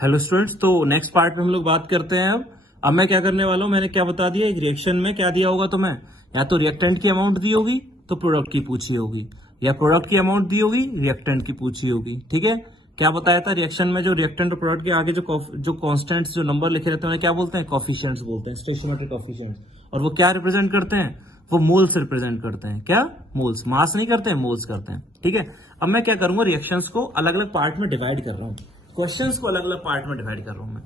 Hello students, तो next part में हम लोग बात करते हैं। अब मैं क्या करने वाला हूं, मैंने क्या बता दिया, एक रिएक्शन में क्या दिया होगा तुम्हें, या तो रिएक्टेंट की अमाउंट दी होगी तो प्रोडक्ट की पूछी होगी, या प्रोडक्ट की अमाउंट दी होगी रिएक्टेंट की पूछी होगी। ठीक है, क्या बताया था रिएक्शन में, जो रिएक्टेंट और प्रोडक्ट के आगे जो कांस्टेंट्स जो नंबर लिखे रहते हैं उन्हें क्या बोलते हैं, कॉफिशिएंट्स बोलते हैं, स्टोइचियोमेट्रिक कॉफिशिएंट्स। और वो क्या रिप्रेजेंट करते हैं, वो मोल्स रिप्रेजेंट करते हैं। क्या मोल्स, मास नहीं करते हैं, मोल्स करते हैं। ठीक है, अब मैं क्या करूंगा, रिएक्शंस को अलग अलग पार्ट में डिवाइड कर रहा हूं, क्वेश्चंस को अलग अलग पार्ट में डिवाइड कर रहा हूं मैं।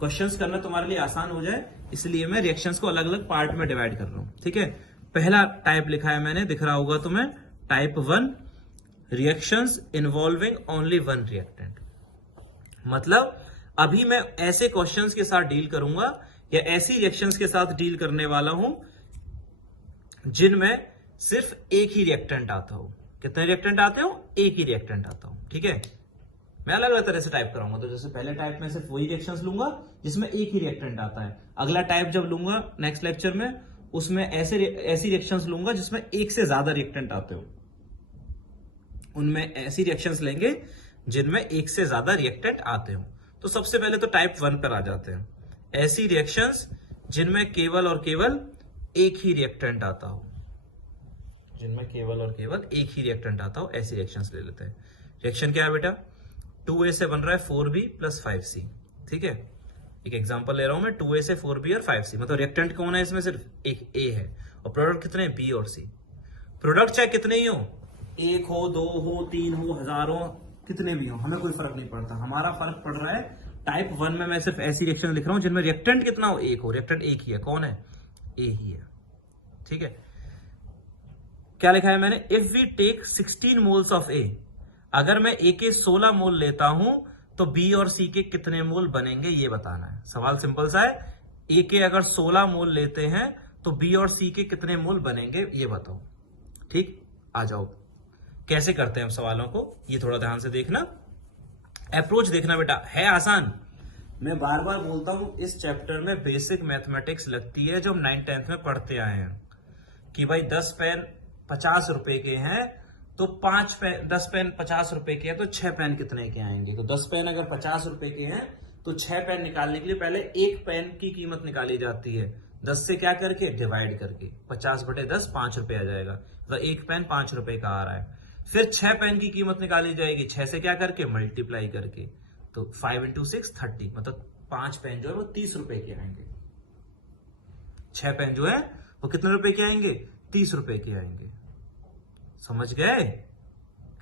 क्वेश्चंस करना तुम्हारे लिए आसान हो जाए इसलिए मैं रिएक्शंस को अलग अलग पार्ट में डिवाइड कर रहा हूं। ठीक है, पहला टाइप लिखा है मैंने, दिख रहा होगा तुम्हें, type 1, reactions involving only one reactant. मतलब अभी मैं ऐसे क्वेश्चंस के साथ डील करूंगा या ऐसी रिएक्शंस के साथ डील करने वाला हूं जिनमें सिर्फ एक ही रिएक्टेंट आता हो। कितने रिएक्टेंट आते हो, एक ही रिएक्टेंट आता हो। ठीक है, मैं अलग अलग तरह से टाइप कराऊंगा। तो जैसे पहले टाइप में सिर्फ वही रिएक्शंस लूंगा जिसमें एक ही रिएक्टेंट आता है। अगला टाइप जब लूंगा नेक्स्ट लेक्चर में, उसमें ऐसी रिएक्शंस लूंगा जिसमें एक से ज्यादा रिएक्टेंट आते हो। उनमें ऐसी रिएक्शंस लेंगे जिनमें एक से ज्यादा रिएक्टेंट आते हो। तो सबसे पहले तो टाइप 1 पर आ जाते हैं, ऐसी रिएक्शंस जिनमें केवल और केवल एक ही रिएक्टेंट आता हो, जिनमें केवल और केवल एक ही रिएक्टेंट आता हो, ऐसी रिएक्शंस ले लेते हैं। रिएक्शन क्या है बेटा, 2A से बन रहा है 4B प्लस 5C। ठीक है, एक एग्जांपल ले रहा हूं मैं, 2A से 4B और 5C। मतलब रिएक्टेंट कौन है इसमें, सिर्फ एक A है, और प्रोडक्ट कितने हैं, B और C। प्रोडक्ट चाहे कितने ही हो, एक हो, दो हो, तीन हो, हजार हो, कितने भी हो, हमें कोई फर्क नहीं पड़ता। हमारा फर्क पड़ रहा है टाइप 1 में मैं सिर्फ ऐसी रिएक्शन लिख रहा हूं जिनमें रिएक्टेंट कितना हो, एक हो। रिएक्टेंट एक ही है, कौन है, A ही है। ठीक है, क्या लिखा है मैंने, if we take 16 moles of A, अगर मैं A के 16 मोल लेता हूं तो B और C के कितने मोल बनेंगे ये बताना है। सवाल सिंपल सा है, A के अगर 16 मोल लेते हैं तो B और C के कितने मोल बनेंगे ये बताओ। ठीक, आ जाओ, कैसे करते हैं हम सवालों को, ये थोड़ा ध्यान से देखना, अप्रोच देखना बेटा, है आसान। मैं बार बार बोलता हूं, इस चैप्टर में बेसिक मैथमेटिक्स लगती है जो हम 9th 10th में पढ़ते आए हैं, कि भाई 10 पेन 50 रुपए के हैं तो 5 पेन, 10 पेन 50 रुपए के हैं तो 6 पेन कितने के आएंगे। तो 10 पेन अगर 50 रुपए के हैं तो 6 पेन निकालने के लिए पहले एक पेन की कीमत निकाली जाती है, 10 से क्या करके, डिवाइड करके। 50/10 5 रुपए आ जाएगा, तो एक पेन 5 रुपए का आ रहा है। फिर 6 पेन की कीमत निकाली जाएगी, 6 से क्या करके, मल्टीप्लाई करके। तो 5 × 6 30, मतलब 5 पेन जो है वो 30 रुपए के आएंगे। 6 पेन जो है वो कितने रुपए के आएंगे, 30 रुपए के आएंगे। समझ गए,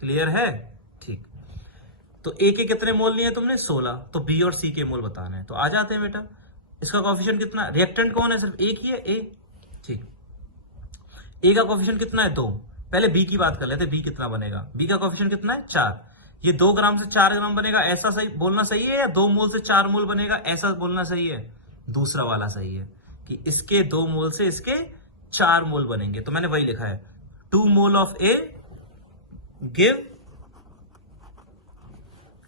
क्लियर है। ठीक, तो ए के कितने मोल लिए तुमने, 16, तो बी और सी के मोल बताने हैं। तो आ जाते हैं बेटा, इसका कोफिशिएंट कितना, रिएक्टेंट कौन है, सिर्फ एक ही है, ए। ठीक, ए का कोफिशिएंट कितना है, 2। पहले बी की बात कर लेते हैं, बी कितना बनेगा, बी का कोफिशिएंट कितना है, 4। ये 2 ग्राम से 4 ग्राम बनेगा, ऐसा सही बोलना सही है, या 2 मोल से 4 मोल बनेगा ऐसा बोलना सही है, दूसरा वाला सही है, कि इसके 2 मोल से इसके 4 मोल बनेंगे। तो मैंने वही लिखा है, 2 mole of A give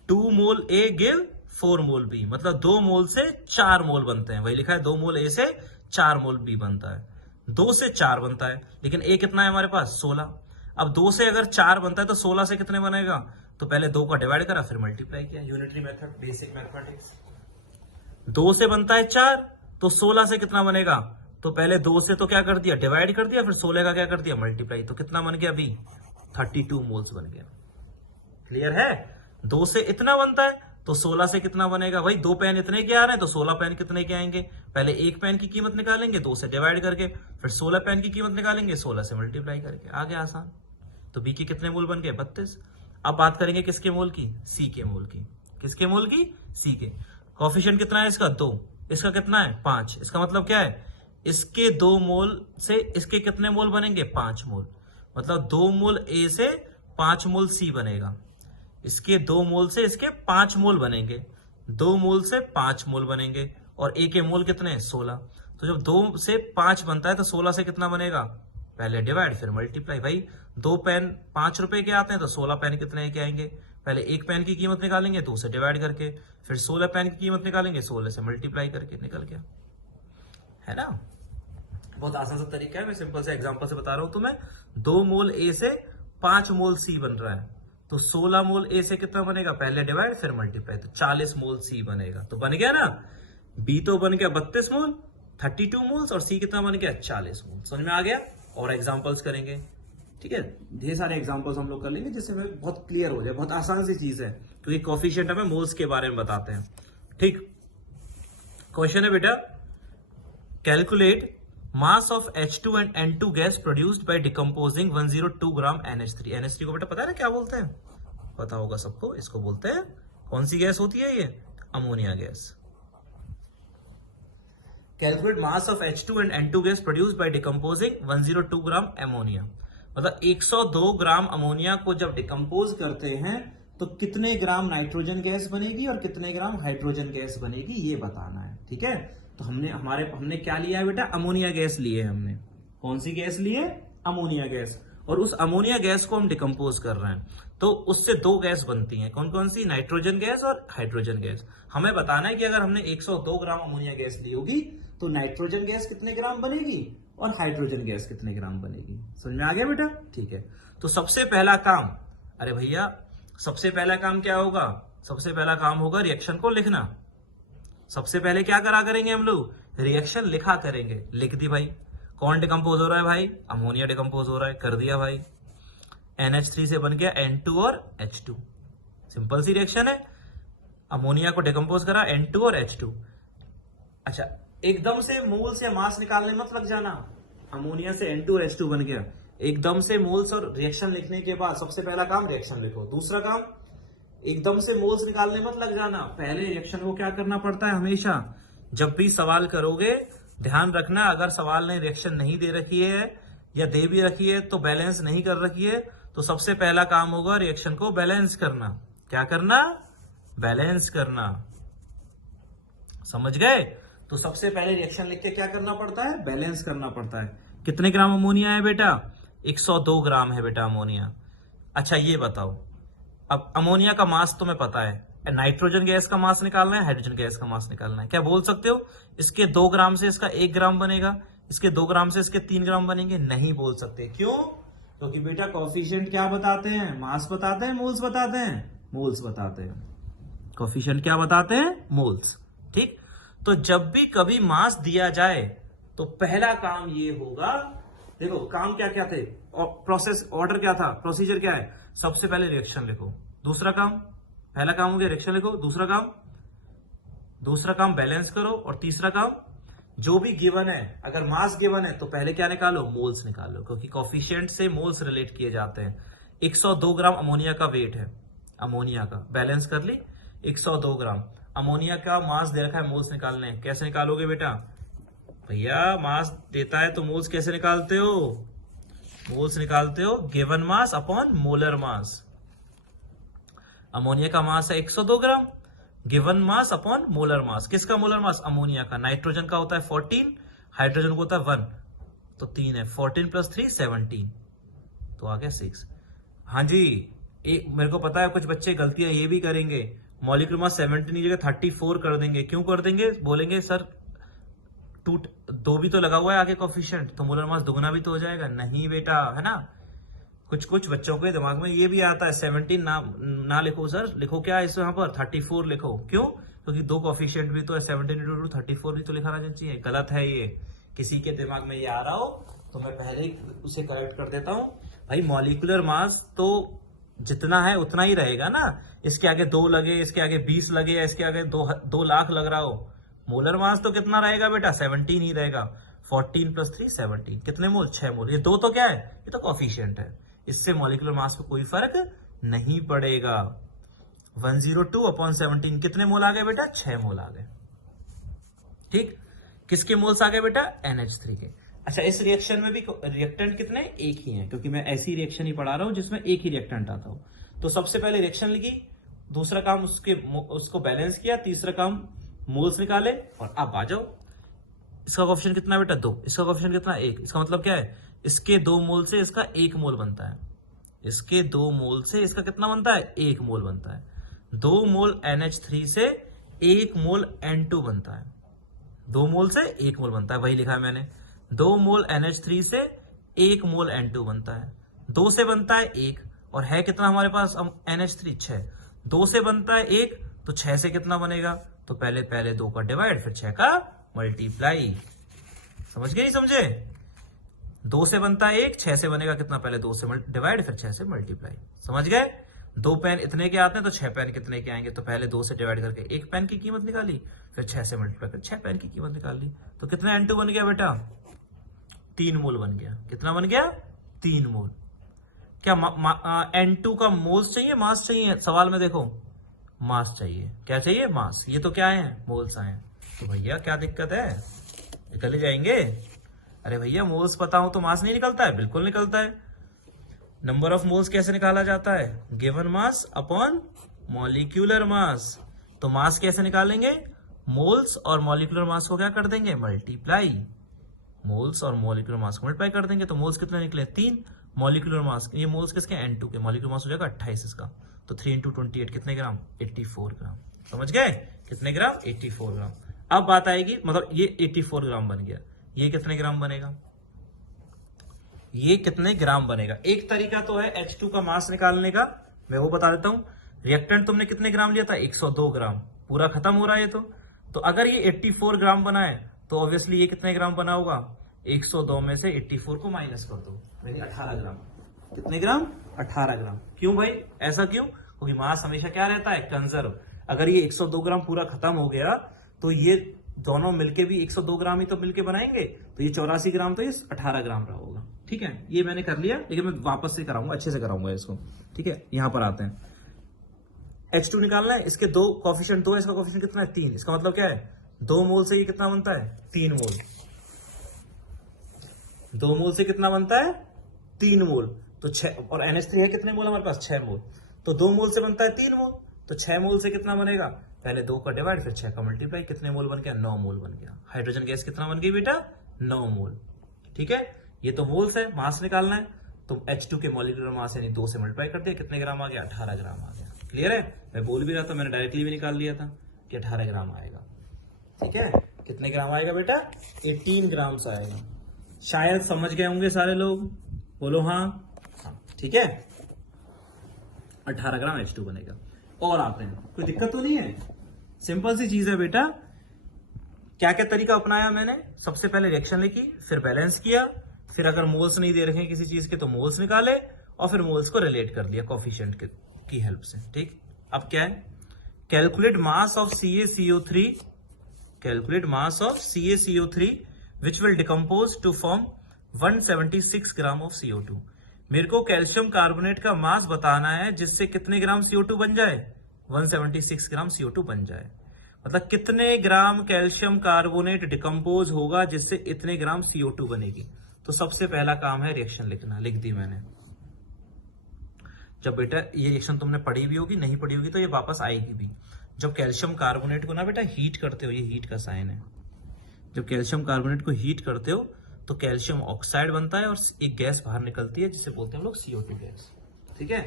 2 mole A give 4 mole B, मतलब 2 मोल से 4 मोल बनते हैं। वही लिखा है, 2 मोल ए से 4 मोल बी बनता है, 2 से 4 बनता है, लेकिन ए कितना है हमारे पास, 16। अब 2 से अगर 4 बनता है तो 16 से कितने बनेगा, तो पहले 2 का डिवाइड करा फिर मल्टीप्लाई किया, यूनिटरी मेथड, बेसिक मैथमेटिक्स। 2 से बनता है 4, तो 16 से कितना बनेगा, तो पहले 2 से तो क्या कर दिया, डिवाइड कर दिया, फिर 16 का क्या कर दिया, मल्टीप्लाई। तो कितना बन गया अभी, 32 मोल्स बन गया। क्लियर है, 2 से इतना बनता है तो 16 से कितना बनेगा, भाई 2 पेन इतने के आ रहे हैं तो 16 पेन कितने के आएंगे, पहले एक पेन की कीमत निकालेंगे 2 से डिवाइड करके, फिर 16 पेन की कीमत निकालेंगे 16 से मल्टीप्लाई करके, आ गया आसान। तो बी के कितने मोल बन गए, 32। अब बात करेंगे किसके मोल की, सी के मोल की। किसके मोल की, सी के। कोफिशिएंट कितना है इसका, 2, इसका कितना है, 5। इसका मतलब क्या है, इसके 2 मोल से इसके कितने मोल बनेंगे, 5 मोल, मतलब 2 मोल ए से 5 मोल सी बनेगा। इसके 2 मोल से इसके 5 मोल बनेंगे, 2 मोल से 5 मोल बनेंगे, और ए के मोल कितने हैं, 16। तो जब 2 से 5 बनता है तो 16 से कितना बनेगा, पहले डिवाइड फिर मल्टीप्लाई। भाई 2 पेन 5 रुपए के आते हैं तो 16 पेन कितने के आएंगे, पहले एक पेन की कीमत निकालेंगे 2 से डिवाइड करके, फिर 16 पेन की कीमत निकालेंगे 16 से मल्टीप्लाई करके, निकल गया, है ना। बहुत आसान सा तरीका है, मैं सिंपल से एग्जांपल से बता रहा हूं तुम्हें। 2 मोल ए से 5 मोल सी बन रहा है, तो 16 मोल ए से कितना बनेगा, पहले डिवाइड फिर मल्टीप्लाई, तो 40 मोल सी बनेगा। तो बन गया ना, बी तो बन गया 32 मोल 32 मोल्स, और सी कितना बन गया 40 मोल। समझ में आ गया। और एग्जांपल्स करेंगे, ठीक है, ढेर सारे एग्जांपल्स हम लोग कर लेंगे जिससे हमें बहुत क्लियर हो जाए। बहुत आसान सी चीज है क्योंकि कोफिशिएंट हमें मोल्स के बारे में बताते हैं। ठीक, क्वेश्चन है बेटा, calculate mass of H2 and N2 gas produced by decomposing 102 gram NH3। NH3 को बेटा पता है ना क्या बोलते हैं, पता होगा सबको, इसको बोलते हैं, कौन सी गैस होती है ये, ammonia gas. Calculate mass of H2 and N2 gas produced by decomposing 102 gram ammonia. मतलब 102 ग्राम अमोनिया को जब डिकम्पोज करते हैं तो कितने ग्राम नाइट्रोजन गैस बनेगी और कितने ग्राम हाइड्रोजन गैस बनेगी, ये बताना है। ठीक है, तो हमने क्या लिया है बेटा, अमोनिया गैस लिए है हमने। कौन सी गैस लिए, अमोनिया गैस। और उस अमोनिया गैस को हम डिकम्पोज कर रहे हैं, तो उससे दो गैस बनती हैं। कौन कौन सी, नाइट्रोजन गैस और हाइड्रोजन गैस। हमें बताना है कि अगर हमने 102 ग्राम अमोनिया गैस ली होगी तो नाइट्रोजन गैस कितने ग्राम बनेगी और हाइड्रोजन गैस कितने ग्राम बनेगी। समझ में आ गया बेटा। ठीक है, तो सबसे पहला काम, अरे भैया सबसे पहला काम क्या होगा, सबसे पहला काम होगा रिएक्शन को लिखना। सबसे पहले क्या करा करेंगे हम लोग, रिएक्शन लिखा करेंगे। लिख दी भाई, कौन डिकम्पोज हो रहा है भाई, अमोनिया डिकम्पोज हो रहा है, कर दिया भाई। NH3 से बन गया N2 और H2, सिंपल सी रिएक्शन है। अमोनिया को डिकम्पोज करा, N2 और H2। अच्छा, एकदम से मोल्स या मास निकालने मत लग जाना। अमोनिया से N2 और H2 बन गया, एकदम से मोल्स और रिएक्शन लिखने के बाद सबसे पहला काम रिएक्शन लिखो। दूसरा काम, एकदम से मोल्स निकालने मत लग जाना, पहले रिएक्शन को क्या करना पड़ता है हमेशा। जब भी सवाल करोगे ध्यान रखना, अगर सवाल ने रिएक्शन नहीं दे रखी है या दे भी रखी है तो बैलेंस नहीं कर रखी है, तो सबसे पहला काम होगा रिएक्शन को बैलेंस करना। क्या करना, बैलेंस करना। समझ गए। तो सबसे पहले रिएक्शन लिख के क्या करना पड़ता है, बैलेंस करना पड़ता है। कितने ग्राम अमोनिया है बेटा, 102 ग्राम है बेटा अमोनिया। अच्छा ये बताओ, अब अमोनिया का मास तुम्हें पता है, नाइट्रोजन गैस का मास निकालना है, हाइड्रोजन गैस का मास निकालना है। क्या बोल सकते हो, इसके 2 ग्राम से इसका 1 ग्राम बनेगा, इसके 2 ग्राम से इसके 3 ग्राम बनेंगे, नहीं बोल सकते। क्यों, क्योंकि बेटा कोफिशिएंट क्या बताते हैं, मास बताते हैं, मोल्स बताते हैं, मोल्स बताते हैं। कोफिशिएंट क्या बताते हैं, मोल्स। ठीक, तो जब भी कभी मास दिया जाए तो पहला काम ये होगा, देखो काम क्या क्या थे, प्रोसेस ऑर्डर क्या था, प्रोसीजर क्या है, सबसे पहले रिएक्शन लिखो। दूसरा काम, पहला काम हो गया रिएक्शन लिखो, दूसरा काम बैलेंस करो, और तीसरा काम जो भी गिवन है, अगर मास गिवन है तो पहले क्या निकालो, मोल्स निकालो, क्योंकि कोफिशिएंट से मोल्स रिलेट किए जाते हैं। 102 ग्राम अमोनिया का वेट है, अमोनिया का बैलेंस कर ली, 102 ग्राम अमोनिया का मास दे रखा है, मोल्स निकालने। कैसे निकालोगे बेटा, भैया मास देता है तो मोल्स कैसे निकालते हो, मोल्स निकालते हो given mass upon molar mass. Ammonia का मास है 102 gram, given mass upon molar mass. किसका मोलर मास, अमोनिया का। नाइट्रोजन का होता है 14, हाइड्रोजन को होता है 1, तो 3 है, 14 + 3 17, तो आ गया 6। हाँ जी, मेरे को पता है कुछ बच्चे गलतियां ये भी करेंगे, मॉलिक्यूलर मास 17 की जगह 34 कर देंगे। क्यों कर देंगे, बोलेंगे सर 2 भी तो लगा हुआ है आगे कोफिशिएंट, तो मोलर मास दुगना भी तो हो जाएगा। नहीं बेटा, है ना, कुछ बच्चों के दिमाग में ये भी आता है 17 ना लिखो सर, लिखो क्या इस यहाँ पर 34 लिखो। क्यों, क्योंकि 2 कोफिशिएंट भी तो है, 17 × 2 34 भी तो लिखा रहना चाहिए। गलत है ये, किसी के दिमाग में ये आ रहा हो तो मैं पहले ही उसे करेक्ट कर देता हूं। भाई मॉलिक्यूलर मास तो जितना है उतना ही रहेगा ना, इसके आगे 2 लगे, इसके आगे 20 लगे, या इसके आगे 2 लाख लग रहा हो, मोलर मास तो कितना रहेगा बेटा, 17 ही रहेगा। 14 + 3 17, कितने मोल, 6 मोल। ये 2 तो क्या है, ये तो कोफिशिएंट है, इससे मॉलिक्यूलर मास पे कोई फर्क नहीं पड़ेगा। 102/17 कितने मोल आ गए बेटा, 6 मोल आ गए। ठीक, किसके मोल्स आ गए बेटा, NH3 के। अच्छा, इस रिएक्शन में भी रिएक्टेंट कितने, एक ही है, क्योंकि मैं ऐसी रिएक्शन ही पढ़ा रहा हूं जिसमें एक ही रिएक्टेंट आता हो। तो सबसे पहले रिएक्शन लिखी, दूसरा काम उसको बैलेंस किया, तीसरा काम मोल्स निकाले, और अब आ जाओ। इसका कोफिशिएंट कितना बेटा, 2, इसका कोफिशिएंट कितना, 1। इसका मतलब क्या है, इसके 2 मोल से इसका 1 मोल बनता है, इसके 2 मोल से इसका कितना बनता है, 1 मोल बनता है। 2 मोल NH3 से 1 मोल N2 बनता है, 2 मोल से 1 मोल बनता है, वही लिखा है मैंने। 2 मोल NH3 से 1 मोल N2 बनता है, 2 से बनता है 1, और है कितना हमारे पास NH3 6, 2 से बनता है 1, तो 6 से कितना बनेगा, तो पहले 2 का डिवाइड फिर 6 का मल्टीप्लाई। समझ गए नहीं समझे? 2 से बनता है 1, 6 से बनेगा कितना, पहले 2 से डिवाइड फिर 6 से मल्टीप्लाई। समझ गए? 2 पेन इतने के आते हैं तो 6 पेन कितने के आएंगे, तो पहले 2 से डिवाइड करके 1 पेन की कीमत निकाली, फिर 6 से मल्टीप्लाई कर 6 पेन की कीमत निकाल ली। तो कितना N2 बन गया बेटा, 3 मोल बन गया। कितना बन गया, 3 मोल। क्या N2 का मोल्स चाहिए, मास चाहिए? सवाल में देखो मास चाहिए। क्या चाहिए, मास। ये तो क्या है, मोल्स आए। तो भैया क्या दिक्कत है, निकल ही जाएंगे। अरे भैया मोल्स पता हो तो मास नहीं निकलता है? बिल्कुल निकलता है। नंबर ऑफ मोल्स कैसे निकाला जाता है, given mass upon molecular mass. तो मास कैसे निकालेंगे, मोल्स और मॉलिक्यूलर मास को क्या कर देंगे, मल्टीप्लाई। मोल्स और मॉलिक्यूलर मास को मल्टीप्लाई कर देंगे, तो मोल्स कितने निकले, 3। मॉलिक्यूलर मास, ये मोल्स किसके, N2 के। मॉलिक्यूलर मास हो जाएगा 28 इसका, तो 3 × 28 कितने ग्राम, 84 ग्राम। समझ गए, कितने ग्राम, 84 ग्राम। अब बात आएगी, मतलब ये 84 ग्राम बन गया, ये कितने ग्राम बनेगा, ये कितने ग्राम बनेगा। एक तरीका तो है H2 का मास निकालने का, मैं वो बता देता हूं। रिएक्टेंट तुमने कितने ग्राम लिया था, 102 ग्राम, पूरा खत्म हो रहा है ये तो अगर ये 84 ग्राम बना है तो ऑब्वियसली ये कितने ग्राम बना होगा, 102 में से 84 को माइनस कर दो, यानी 18 ग्राम। कितने ग्राम, 18 ग्राम। क्यों भाई, ऐसा क्यों, क्योंकि मास हमेशा क्या रहता है, कंजर्व। अगर ये 102 ग्राम पूरा खत्म हो गया तो ये दोनों मिलके भी 102 ग्राम ही तो मिलके बनाएंगे, तो ये 84 ग्राम, तो ये 18 ग्राम रहा होगा। ठीक है, ये मैंने कर लिया, लेकिन मैं वापस से कराऊंगा, अच्छे से कराऊंगा इसको। ठीक है, यहां पर आते हैं, H2 निकालना है, इसके 2 कोफिशिएंट 2 है, इसका कोफिशिएंट कितना है, 3। इसका मतलब क्या है, 2 मोल से ये कितना बनता है, 3 मोल। 2 मोल से कितना बनता है, 3 मोल। तो 6, और NH3 है कितने मोल हमारे पास, 6 मोल। तो 2 मोल से बनता है 3 मोल, तो 6 मोल से कितना बनेगा, पहले 2 का डिवाइड फिर 6 का मल्टीप्लाई। कितने मोल बन गया, 9 मोल बन गया। हाइड्रोजन गैस कितना बन गई बेटा, 9 मोल। ठीक है, ये तो मोल्स है, मास निकालना है, तो H2 के मॉलिक्यूलर मास यानी 2 से मल्टीप्लाई कर दिया, कितने ग्राम आ गया, 18 ग्राम आ गया। क्लियर है, मैं बोल भी रहा था, मैंने डायरेक्टली भी निकाल लिया था कि 18 ग्राम आएगा। ठीक है, कितने ग्राम आएगा बेटा, 18 ग्राम से आएगा। शायद समझ गए होंगे सारे लोग, बोलो हाँ। ठीक है, 18 ग्राम H2 बनेगा। और आते हैं, कोई दिक्कत तो नहीं है, सिंपल सी चीज है बेटा। क्या क्या तरीका अपनाया मैंने, सबसे पहले रिएक्शन लिखी, फिर बैलेंस किया, फिर अगर मोल्स नहीं दे रखे किसी चीज के तो मोल्स निकाले, और फिर मोल्स को रिलेट कर लिया कोफिशिएंट की हेल्प से। ठीक, अब क्या है, calculate mass of CaCO3, calculate mass of CaCO3 which will decompose to form 176 gram of CO2। मेरे को कैल्शियम कार्बोनेट का मास बताना है जिससे कितने ग्राम CO2 बन जाए, 176 ग्राम CO2 बन जाए। मतलब कितने ग्राम कैल्शियम कार्बोनेट डिकम्पोज होगा जिससे इतने ग्राम CO2 बनेगी। तो सबसे पहला काम है रिएक्शन लिखना, लिख दी मैंने। जब बेटा ये रिएक्शन तुमने पढ़ी भी होगी, नहीं पढ़ी होगी तो ये वापस आएगी भी। जब कैल्शियम कार्बोनेट को ना बेटा हीट करते हो, ये हीट का साइन है, जब कैल्शियम कार्बोनेट को हीट करते हो तो कैल्शियम ऑक्साइड बनता है और एक गैस बाहर निकलती है जिसे बोलते हैं हम लोग CO2 गैस। ठीक है,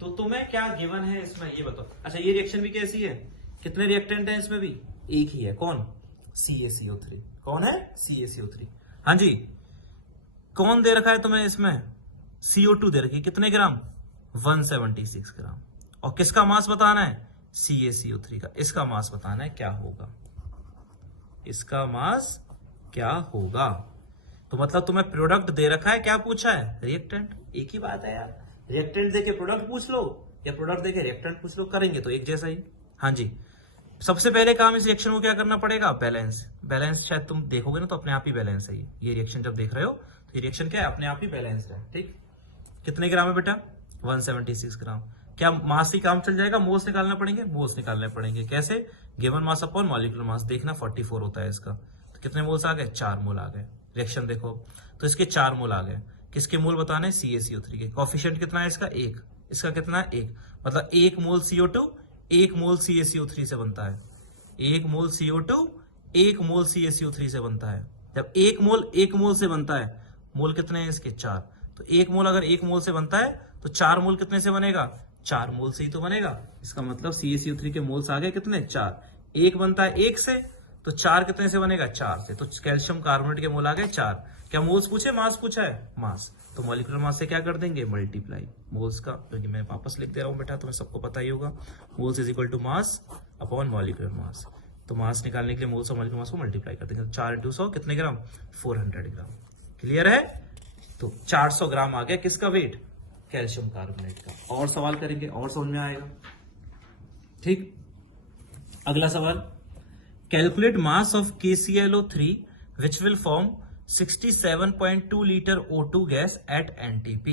तो तुम्हें क्या गिवन है इसमें ये बताओ। अच्छा, ये रिएक्शन भी कैसी है, कितने रिएक्टेंट हैं इसमें भी, एक ही है, कौन, CaCO3। कौन है, CaCO3। हाँ जी, कौन दे रखा है तुम्हें इसमें, CO2 दे रखी, कितने ग्राम, 176 ग्राम। और किसका मास बताना है, CaCO3 का। इसका मास बताना है क्या होगा, इसका मास क्या होगा। तो मतलब तुम्हें प्रोडक्ट दे रखा है, क्या पूछा है, रिएक्टेंट। एक ही बात है यार, रिएक्टेंट देके प्रोडक्ट पूछ लो या प्रोडक्ट देके रिएक्टेंट पूछ लो, करेंगे तो एक जैसा ही। हाँ जी, सबसे पहले काम इस रिएक्शन को क्या करना पड़ेगा, बैलेंस। बैलेंस शायद तुम देखोगे ना तो अपने आप ही बैलेंस है ये रिएक्शन जब देख रहे हो तो ये रिएक्शन क्या है, अपने आप ही बैलेंस है। ठीक, कितने ग्राम है बेटा, 176 ग्राम। क्या मास ही काम चल जाएगा, मोल्स निकालना पड़ेंगे, मोल्स निकालने पड़ेंगे। कैसे, गिवन मास अपॉन मॉलिक्यूलर मास। देखना 44 होता है इसका, तो कितने मोल्स आ गए, 4 मोल आ गए। रिएक्शन देखो तो इसके 4 मोल आ गए। किसके मोल बताने, CaCO3 के। कोफिशिएंट कितना है इसका, 1। इसका कितना है, 1। मतलब 1 मोल CO2 1 मोल CaCO3 से बनता है। 1 मोल CO2 1 मोल CaCO3 से बनता है। जब 1 मोल से बनता है, मोल कितने हैं इसके, 4। तो 1 मोल अगर 1 मोल से बनता है तो 4 मोल कितने से बनेगा, 4 मोल से ही तो बनेगा। इसका मतलब CaCO3 के मोल्स आ गए कितने, 4। 1 बनता है 1 से, तो 4 कितने से बनेगा, 4 से। तो कैल्शियम कार्बोनेट के मोल आ गए 4। क्या मोल्स पूछे, मास पूछा है, मास। तो मॉलिक्यूलर मास से क्या कर देंगे, मल्टीप्लाई मोल्स का, क्योंकि मैं वापस लिख दे रहा हूँ बेटा, तुम्हें सबको पता ही होगा, moles is equal to mass upon molecular mass. तो मास निकालने के लिए मोल्स और मॉलिक्यूलर मास को मल्टीप्लाई कर देंगे। 4 × 100 कितने ग्राम, 400 ग्राम। क्लियर है। तो 400 ग्राम आ गया किसका वेट, कैल्शियम कार्बोनेट का। और सवाल करेंगे और समझ में आएगा। ठीक, अगला सवाल, calculate mass of KClO3 which will form 67.2 litre O2 gas at NTP।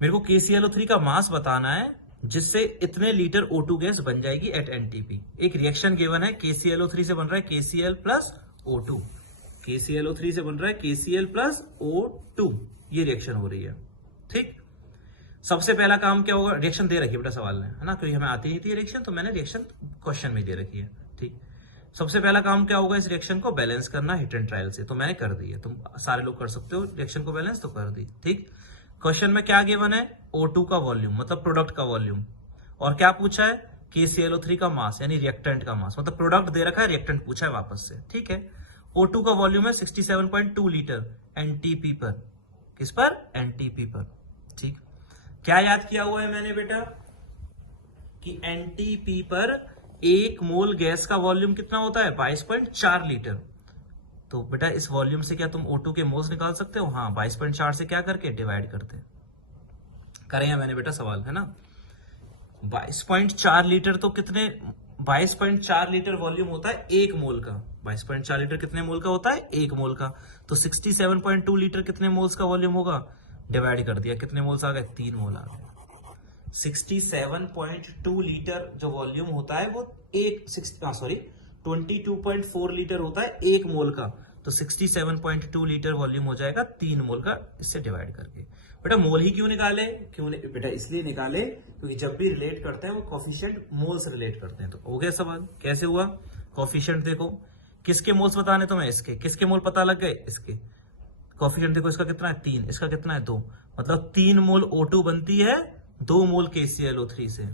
मेरे को KClO3 का मास बताना है जिससे इतने लीटर O2 गैस बन जाएगी एट NTP। एक रिएक्शन गिवन है, KClO3 से बन रहा है KCl प्लस O2, KClO3 से बन रहा है KCl प्लस O2, ये रिएक्शन हो रही है। ठीक, सबसे पहला काम क्या होगा, रिएक्शन दे रखी है बेटा सवाल में, है ना, क्योंकि हमें आती ही थी रिएक्शन, तो मैंने रिएक्शन क्वेश्चन में दे रखी है। ठीक, सबसे पहला काम क्या होगा, इस रिएक्शन को बैलेंस करना हिट एंड ट्रायल से, तो मैंने कर दी है। तुम सारे लोग कर सकते हो रिएक्शन को बैलेंस, तो कर दी। ठीक, क्वेश्चन में क्या गिवन है, O2 का वॉल्यूम मतलब प्रोडक्ट का वॉल्यूम, और क्या पूछा है, KClO3 का मास यानी रिएक्टेंट का मास, मतलब प्रोडक्ट दे रखा है, रिएक्टेंट पूछा है वापस से। ठीक है, O2 का वॉल्यूम है 67.2 लीटर NTP पर, किस पर, NTP पर। ठीक, क्या याद किया हुआ है मैंने बेटा कि NTP पर 1 मोल गैस का वॉल्यूम कितना होता है, 22.4 लीटर। तो बेटा इस वॉल्यूम से क्या तुम O2 के मोल्स निकाल सकते हो, हाँ, 22.4 से क्या करके डिवाइड करते हैं, करेंगे मैंने बेटा सवाल, है ना। 22.4 लीटर तो कितने, 22.4 लीटर वॉल्यूम होता है 1 मोल का, 22.4 लीटर कितने मोल का होता है, 1 मोल का। तो 67.2 लीटर कितने मोल्स का वॉल्यूम होगा, डिवाइड कर दिया, कितने मोल्स आ गए, 3 मोल आ गए। 67.2 लीटर जो वॉल्यूम होता है वो 22.4 लीटर होता है 1 मोल का, तो 67.2 लीटर वॉल्यूम हो जाएगा 3 मोल का, इससे डिवाइड करके। बेटा मोल ही क्यों निकाले, बेटा इसलिए निकाले क्योंकि जब भी रिलेट करते हैं वो कोफिशिएंट मोल से रिलेट करते हैं। तो हो गया सवाल, कैसे हुआ, कोफिशिएंट देखो, किसके मोल्स बताने तुम्हें, इसके, किसके मोल पता लग गए, इसके। कोफिशिएंट देखो, इसका कितना है 3, इसका कितना है 2, मतलब 3 मोल O2 बनती है 2 मोल KClO3 से,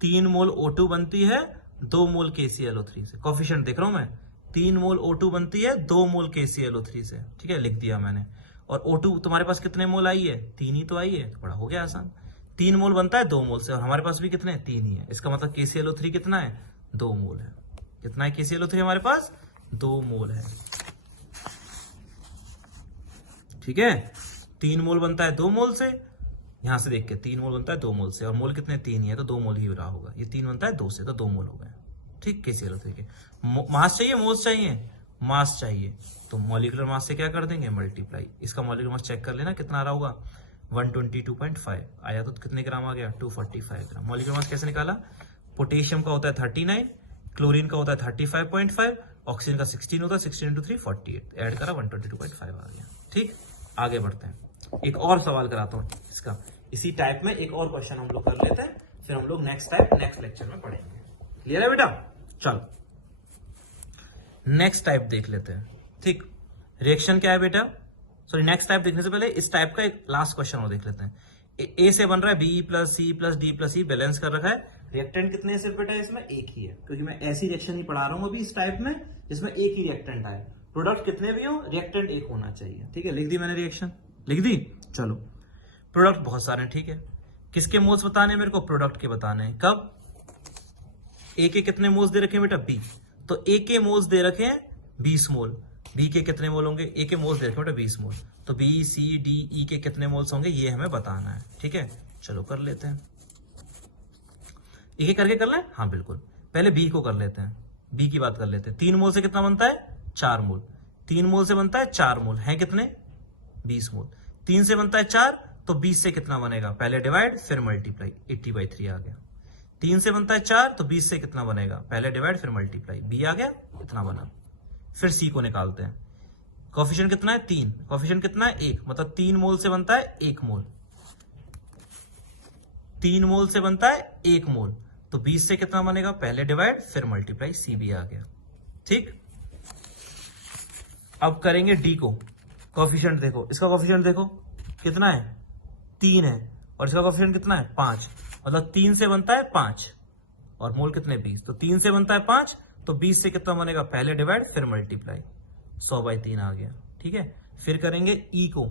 3 मोल O2 बनती है 2 मोल KClO3 से। कोफिशिएंट देख रहा हूं मैं, 3 मोल O2 बनती है 2 मोल KClO3 से। ठीक है, लिख दिया मैंने। और O2 तुम्हारे पास कितने मोल आई है, 3 ही तो आई है, बड़ा हो गया आसान। 3 मोल बनता है 2 मोल से, और हमारे पास भी कितने, 3 ही है। इसका मतलब KClO3 कितना है, 2 मोल है। कितना है KClO3 हमारे पास, 2 मोल है। ठीक है, 3 मोल बनता है 2 मोल से, यहां से देख के 3 मोल बनता है 2 मोल से, और मोल कितने, 3 ही है, तो 2 मोल ही रहा होगा। ये 3 बनता है 2 से, तो 2 मोल हो गए। ठीक, KClO3 के मास चाहिए, मोल्स चाहिए, मास चाहिए, तो मॉलिक्यूलर मास से क्या कर देंगे, मल्टीप्लाई। इसका मॉलिक्यूलर मास चेक कर लेना कितना आ रहा होगा, 122.5 आया, तो कितने ग्राम आ गया, 245 ग्राम। मॉलिक्यूलर मास कैसे निकाला, पोटेशियम का होता है 39, क्लोरीन का होता है 35.5, ऑक्सीजन का 16 होता है, 16 × 3 48, ऐड करा 122.5 आ गया। ठीक, आगे बढ़ते हैं, एक और सवाल कराता हूं इसका, इसी टाइप में एक और क्वेश्चन हम लोग कर लेते हैं, फिर हम लोग नेक्स्ट लेक्चर में पढ़ेंगे। क्लियर है बेटा, चलो नेक्स्ट टाइप देख लेते हैं। ठीक, रिएक्शन क्या है बेटा, सॉरी नेक्स्ट टाइप देखने से पहले इस टाइप का एक लास्ट क्वेश्चन और देख लेते हैं। ए से बन रहा है B plus C plus D plus E, balance कर रखा है। रिएक्टेंट कितने सिर्फ बेटा इसमें एक ही है, क्योंकि मैं ऐसी रिएक्शन ही पढ़ा रहा हूं अभी इस टाइप में जिसमें एक ही रिएक्टेंट आए। प्रोडक्ट कितने भी हो, रिएक्टेंट एक होना चाहिए। ठीक है, लिख दी मैंने रिएक्शन, लिख दी। चलो, प्रोडक्ट बहुत सारे, ठीक है, किसके मोल्स बताने मेरे को, प्रोडक्ट के बताने हैं। कब, ए के कितने मोल्स दे रखे हैं बेटा, बी, तो ए के मोल्स दे रखे हैं 20 मोल, बी के कितने मोल होंगे, ए के मोल्स दे रखे हैं बेटा 20 मोल, तो बी सी डी ई के कितने मोल्स होंगे ये हमें बताना है। ठीक है, चलो कर लेते हैं, एक एक करके कर लें। हाँ बिल्कुल, पहले बी को कर लेते हैं, बी की बात कर लेते हैं। 3 मोल से कितना बनता है, 4 मोल, 3 मोल से बनता है 4 मोल, है कितने, 20 मोल। 3 से बनता है 4, तो 20 से कितना बनेगा, पहले डिवाइड फिर मल्टीप्लाई, 80/3 आ गया। 3 से बनता है 4, तो 20 से कितना बनेगा, पहले डिवाइड फिर मल्टीप्लाई, बी आ गया, इतना बना। फिर सी को निकालते हैं, कोफिशिएंट कितना है 3, कोफिशिएंट कितना है 1, मतलब 3 मोल से बनता है 1 मोल, 3 मोल से बनता है 1 मोल, तो 20 से कितना बनेगा, पहले डिवाइड फिर मल्टीप्लाई, सी भी आ गया। ठीक, अब करेंगे डी को, कोफिशिएंट देखो, इसका कोफिशिएंट देखो कितना है, 3 है, और इसका कोफिशिएंट कितना है 5, मतलब 3 से बनता है 5, और मोल कितने 20, तो 3 से बनता है 5, तो 20 से कितना बनेगा, पहले डिवाइड फिर मल्टीप्लाई, 100/3 आ गया। ठीक है, फिर करेंगे ई को,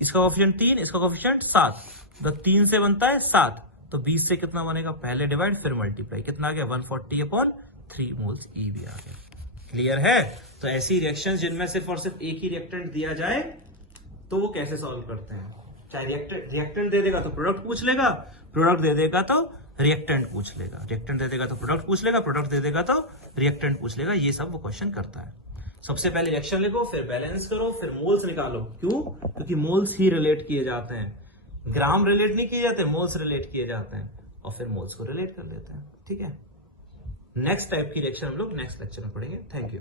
इसका कोफिशिएंट 3, इसका कोफिशिएंट 7, तो 3 से बनता है 7, तो 20 से कितना बनेगा, पहले डिवाइड फिर मल्टीप्लाई, कितना आ गया 140/3 मोल्स ई भी आ गया। क्लियर है? तो ऐसी रिएक्शंस जिनमें सिर्फ और सिर्फ एक ही रिएक्टेंट दिया जाए तो वो कैसे सॉल्व करते हैं। चाहे रिएक्टेंट दे देगा तो प्रोडक्ट पूछ लेगा, प्रोडक्ट दे देगा तो रिएक्टेंट पूछ लेगा, रिएक्टेंट दे देगा तो प्रोडक्ट पूछ लेगा, प्रोडक्ट दे देगा तो रिएक्टेंट पूछ लेगा। ये सब वो क्वेश्चन करता है। सबसे पहले रिएक्शन लिखो, फिर बैलेंस करो, फिर मोल्स निकालो। क्यों? क्योंकि मोल्स ही रिलेट किए जाते हैं, ग्राम रिलेट नहीं किए जाते, मोल्स रिलेट किए जाते हैं, और फिर मोल्स को रिलेट कर देते हैं। ठीक है, नेक्स्ट टाइप की रिएक्शन हम लोग नेक्स्ट लेक्चर में पढ़ेंगे। Thank you.